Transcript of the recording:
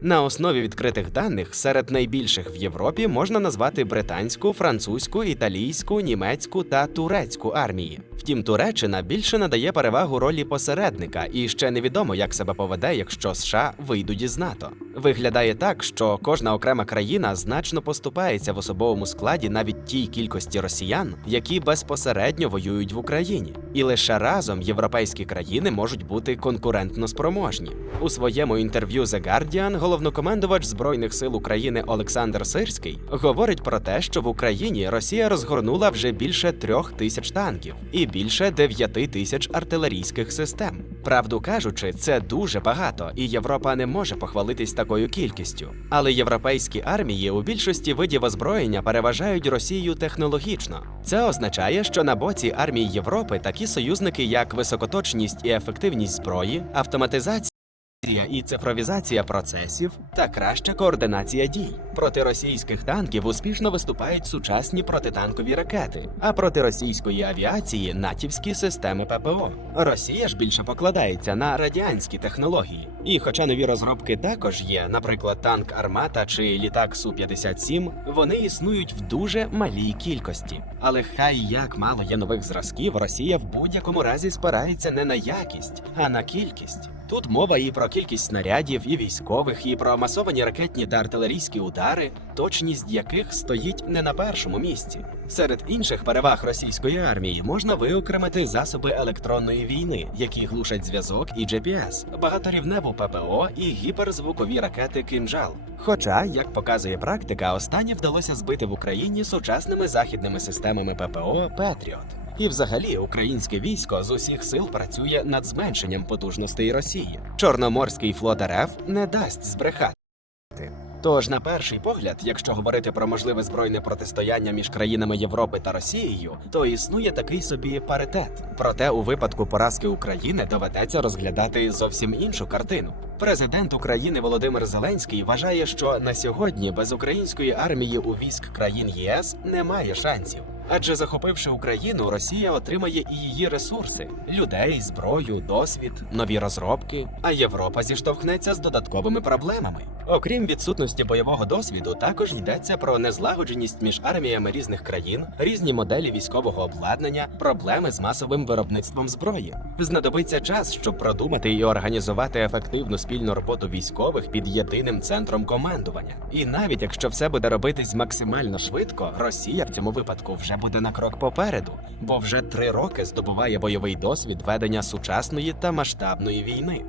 На основі відкритих даних серед найбільших в Європі можна назвати британську, французьку, італійську, німецьку та турецьку армії. Втім, Туреччина більше надає перевагу ролі посередника, і ще невідомо, як себе поведе, якщо США вийдуть із НАТО. Виглядає так, що кожна окрема країна значно поступається в особовому складі навіть тій кількості росіян, які безпосередньо воюють в Україні, і лише разом європейські країни можуть бути конкурентно спроможні. У своєму інтерв'ю The Guardian головнокомандувач збройних сил України Олександр Сирський говорить про те, що в Україні Росія розгорнула вже більше трьох тисяч танків і більше дев'яти тисяч артилерійських систем. Правду кажучи, це дуже багато, і Європа не може похвалитись такою кількістю. Але європейські армії у більшості видів озброєння переважають Росію технологічно. Це означає, що на боці армії Європи такі союзники, як високоточність і ефективність зброї, автоматизація. І цифровізація процесів та краща координація дій. Проти російських танків успішно виступають сучасні протитанкові ракети, а проти російської авіації натівські системи ППО. Росія ж більше покладається на радянські технології. І хоча нові розробки також є, наприклад, танк Армата чи літак Су-57, вони існують в дуже малій кількості. Але хай як мало є нових зразків, Росія в будь-якому разі спирається не на якість, а на кількість. Тут мова і про кількість снарядів, і військових, і про масовані ракетні та артилерійські удари, точність яких стоїть не на першому місці. Серед інших переваг російської армії можна виокремити засоби електронної війни, які глушать зв'язок і GPS, багаторівневу ППО і гіперзвукові ракети Кинжал. Хоча, як показує практика, останнє вдалося збити в Україні сучасними західними системами ППО Петріот. І взагалі українське військо з усіх сил працює над зменшенням потужностей Росії. Чорноморський флот РФ не дасть збрехати. Тож, на перший погляд, якщо говорити про можливе збройне протистояння між країнами Європи та Росією, то існує такий собі паритет. Проте у випадку поразки України доведеться розглядати зовсім іншу картину. Президент України Володимир Зеленський вважає, що на сьогодні без української армії у військ країн ЄС немає шансів. Адже захопивши Україну, Росія отримає і її ресурси: людей, зброю, досвід, нові розробки. А Європа зіштовхнеться з додатковими проблемами. Окрім відсутності бойового досвіду, також йдеться про незлагодженість між арміями різних країн, різні моделі військового обладнання, проблеми з масовим виробництвом зброї. Знадобиться час, щоб продумати і організувати ефективну спільну роботу військових під єдиним центром командування. І навіть якщо все буде робитись максимально швидко, Росія в цьому випадку вже буде на крок попереду, бо вже три роки здобуває бойовий досвід ведення сучасної та масштабної війни.